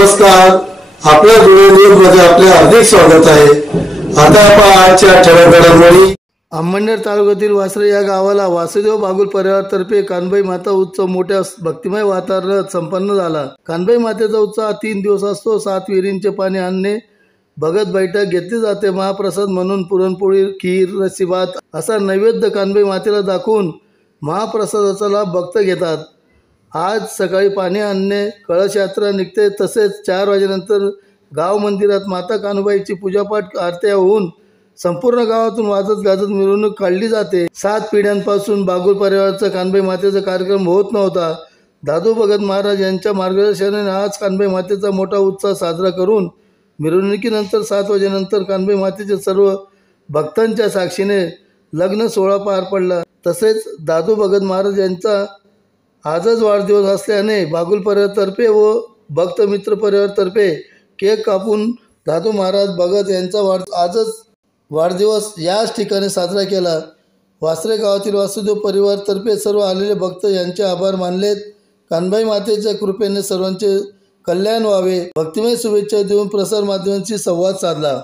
नमस्कार, आपल्या न्यूज मध्ये आपले हार्दिक स्वागत आहे। आता आपण आजच्या ठळक घडामोडी। अंमळनेर तालुक्यातील वासरे या गावाला वासुदेव बागुल परिवारातर्फे कानबाई माता उत्सव मोठ्या भक्तिमय वातावरणात संपन्न झाला। कानबाई मातेचा उत्सव 3 दिवस असतो। 7 विहिरींचे पाणी आणणे, भगत बैठक घेतली जाते। महाप्रसाद म्हणून पुरणपोळी, खीर, रस्सीभात असा नैवेद्य कानबाई मातेला दाखवून महाप्रसादाचा लाभ भक्त घेतात। आज सकाळी पाणी आणणे, कळश यात्रा निघते। तसेच 4 वाजेनंतर गाव मंदिरात माता कानबाईची पूजापाठ आरत्या होऊन संपूर्ण गावातून वाजत गाजत मिरवणूक काढली जाते। 7 पिढ्यांपासून बागुल परिवाराचा कानबाई मातेचा कार्यक्रम होत नव्हता। दादू भगत महाराज यांच्या मार्गदर्शनाने आज कानबाई मातेचा मोठा उत्सव साजरा करून मिरवणुकीनंतर 7 वाजेनंतर कानबाई मातेच्या सर्व भक्तांच्या साक्षीने लग्न सोहळा पार पडला। तसेच दादू भगत महाराज यांचा आजच वाढदिवस असल्याने बागुल परिवारातर्फे व भक्त मित्र परिवारातर्फे केक कापून दादू महाराज भगत यांचा आजच वाढदिवस याच ठिकाणी साजरा केला। वासरे गावातील वासुदेव परिवारातर्फे सर्व आलेले भक्त यांचे आभार मानलेत। कानबाई मातेच्या कृपेने सर्वांचे कल्याण व्हावे, भक्तिमय शुभेच्छा देऊन प्रसार माध्यमांशी संवाद साधला।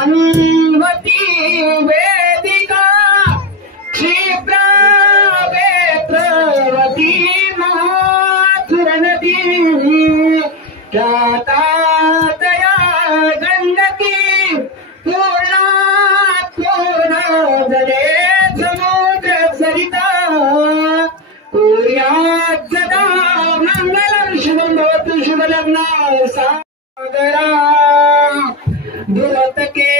सर्वन्वती वेदिका क्षिप्रावेत्रवती महासुरनदी ख्यातातया गण्डकी पूर्णात् पूर्णजले समुद्र सरिता कुर्यात् सदा मङ्गलं शुभं भवतु शुभलग्ना सागरा दुरतके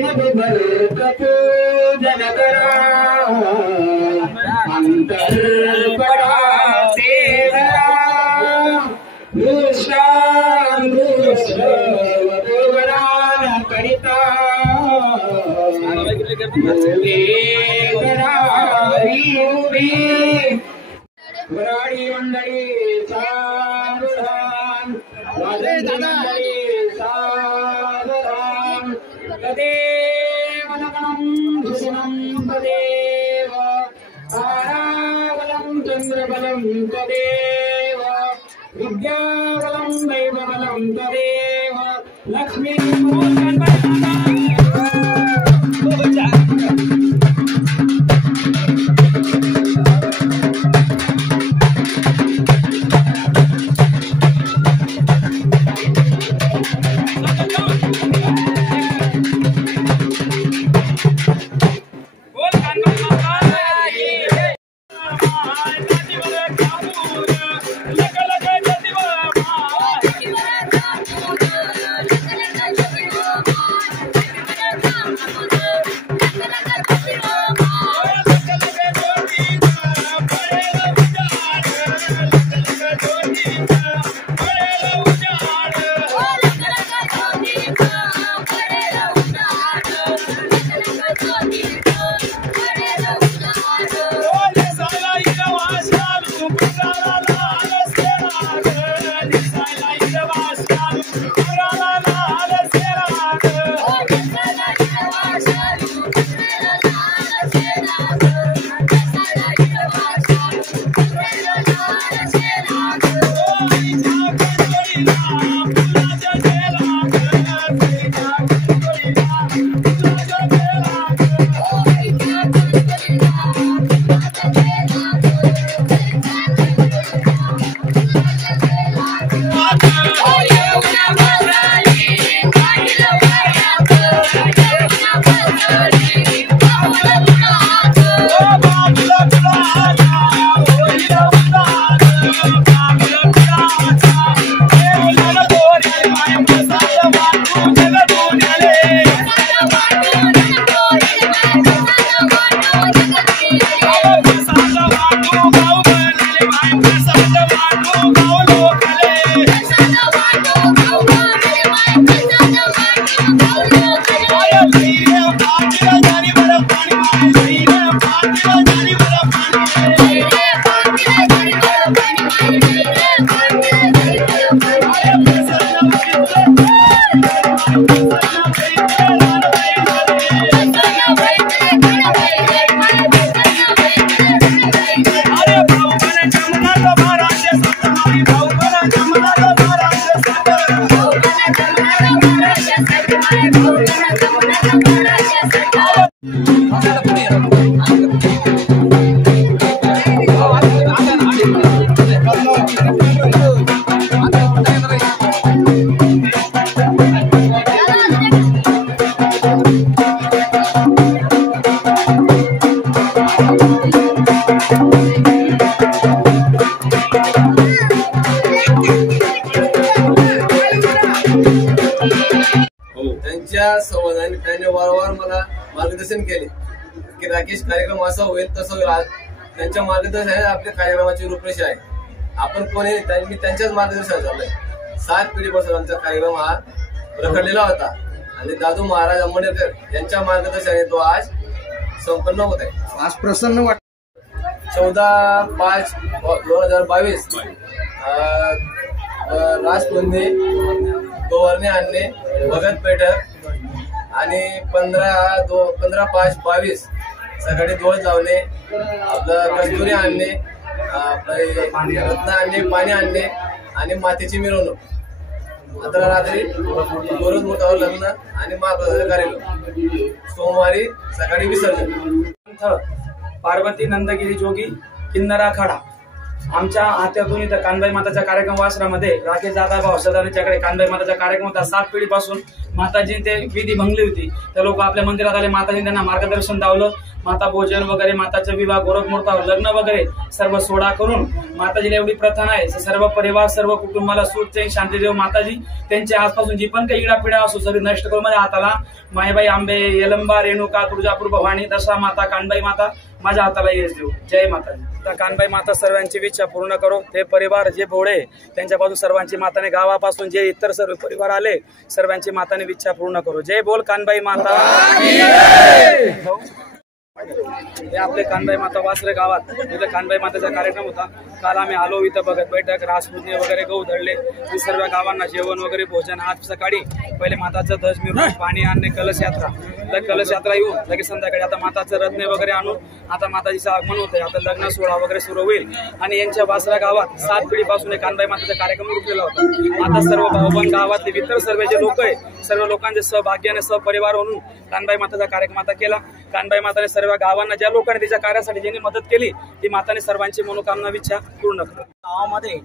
मधुबर कपूजन करा अंतर्परा तेरा दुष्टां दुष्टवधूवरा करिता भोगे करारी उभी वराडी मंडळी सावधान वादन मंडळी सावधान तदेव नमनं सुमनं तदेव ताराबलं चन्द्रबलं तदेव विद्याबलं दैवबलं तदेव लक्ष्मी त्यांच्या संवादाने त्याने वारंवार मला मार्गदर्शन केले की राकेश कार्यक्रम असा होईल तसं होईल. आज त्यांच्या मार्गदर्शनाने आपल्या कार्यक्रमाची रूपरेषा आहे. आपण कोणी मी त्यांच्याच मार्गदर्शनात चाललोय. 7 पिढीपासून आमचा कार्यक्रम हा रखडलेला होता आणि दादू महाराज आंबेडकर यांच्या मार्गदर्शनाने तो आज संपन्न होत आहे. आज प्रसन्न वाटत. 14/5/2022 राजपुंदे गोवर्णे आणणे भगत बैठक आणि 15/5/22 सकाळी ध्वज लावणे, आपलं कस्तुरी आणणे, रत्न आणणे, पाणी आणणे आणि मातीची मिरवणूक. आता रात्री गोरज मोठावर लग्न आणि महाप्रसादाचा कार्यक्रम. सोमवारी सकाळी विसर्जन. पार्वती नंदगिरी जोगी किन्नरा खाडा आमच्या हात्यातून इथं कानबाई माताच्या कार्यक्रम वासरामध्ये राकेश दादा भाऊ सदानीच्याकडे कानबाई माताचा कार्यक्रम होता. 7 पिढीपासून माताजी ते विधी भंगली होती. त्या लोक आपल्या मंदिरात आले. माताजी त्यांना मार्गदर्शन दावलं. माता भोजन वगैरे, माताचा विवाह, गोरखमुहूर्तावर लग्न वगैरे सर्व सोडा करून माताजीला एवढी प्रथा नाही. सर्व परिवार सर्व कुटुंबाला सुख चैन शांती देव माताजी त्यांच्या आसपासून जी पण काही इडापिडा असो सगळी नष्ट करून माझ्या हाताला मायबाई आंबे, यलंबा, रेणुका, तुळजापूर भवानी, दशा माता, कानबाई माता माझ्या हाताला यश देऊ. जय माताजी. कानबाई माता सर्वांची इच्छा पूर्ण करो. ते परिवार जे भोळे त्यांच्यापासून सर्वांची माताने, गावापासून जे इतर सर्व परिवार आले सर्वांची माताने इच्छा पूर्ण करो. जय बोल कानबाई माता. हे आपले कानबाई माता वासरे गावात इथं कानबाई माताचा कार्यक्रम होता. काल आम्ही आलो इथं बघत बैठक, रासपूजने वगैरे गहू धरले. सर्व गावांना जेवण वगैरे भोजन. आज सकाळी पहिले माताचं ध्वज मिरवून पाणी आणणे, कलश यात्रा येऊन लगेच संध्याकाळी आता माताचं रत्ने वगैरे आणून आता माताजीचं आगमन होतंय. आता लग्न सोहळा वगैरे सुरू होईल आणि यांच्या वासरा गावात 7 पिढीपासून कानबाई माताचा कार्यक्रम रुपलेला होता. आता सर्व भाऊबंद गावातले इतर सर्व जे लोक आहे सर्व लोकांचे सहभाग्याने सहपरिवार म्हणून कानबाई माताचा कार्यक्रम आता केला. कानबाई माताने सर्व गावांना ज्या लोकांनी तिच्या कार्यासाठी ज्यांनी मदत केली ती माताने सर्वांची मनोकामना इच्छा पूर्ण केली. गावामध्ये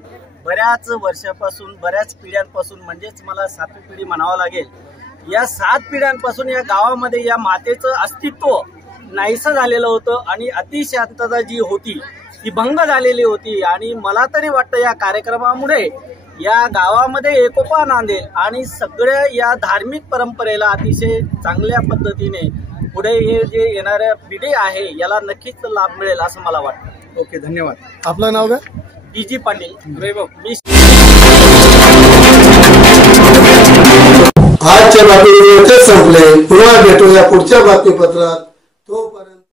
बऱ्याच वर्षापासून बऱ्याच पिढ्यांपासून म्हणजेच मला 7वी पिढी म्हणावं लागेल. या 7 पिढ्यांपासून या गावामध्ये या मातेचं अस्तित्व नाहीसं झालेलं होतं आणि अतिशांतता जी होती ती भंग झालेली होती. आणि मला तरी वाटतं या कार्यक्रमामुळे या गावामध्ये एकोपा नांदेल आणि सगळ्या या धार्मिक परंपरेला अतिशय चांगल्या पद्धतीने पुढे हे जे येणाऱ्या पिढी आहे याला नक्कीच लाभ मिळेल असं मला वाटतं. ओके, धन्यवाद. आपलं नाव काय? डीजी पाटील. आजच्या बातमीपत्र संपले. पुन्हा भेटूया पुढच्या बातमीपत्रात.